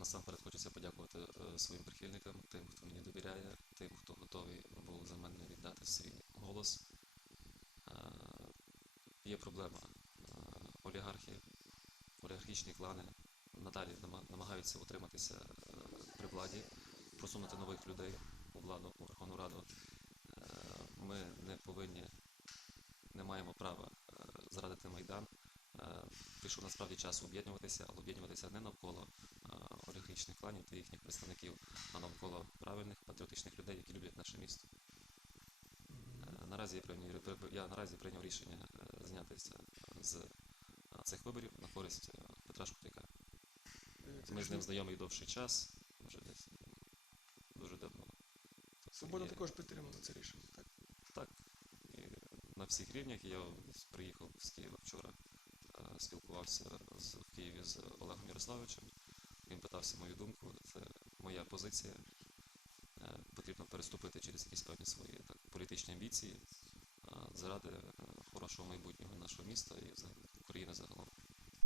насамперед хочеться подякувати е, своїм прихильникам, тим, хто мені довіряє, тим, хто готовий був за мене віддати свій голос. Е, Є проблема. Е, Олігархи, олігархічні клани надалі намагаються утриматися при владі, просунути нових людей у владу, у Верховну Раду. Ми не повинні, не маємо права зрадити Майдан. Прийшов насправді час об'єднуватися, але об'єднуватися не навколо е, кланів та їхніх представників, а навколо правильних патріотичних людей, які люблять наше місто. Е, Наразі я прийняв, я наразі прийняв рішення е, знятися з е, цих виборів на користь Петра Шкутяка. Ми з ним знайомі довший час, вже десь дуже давно. Свобода також підтримала це рішення. Так? Так. І на всіх рівнях я приїхав з Києва вчора, спілкувався з, в Києві з Олегом Ярославовичем. Він питався мою думку. Це моя позиція. Е, Потрібно переступити через якісь певні свої так, політичні амбіції е, заради е, хорошого майбутнього нашого міста і України загалом.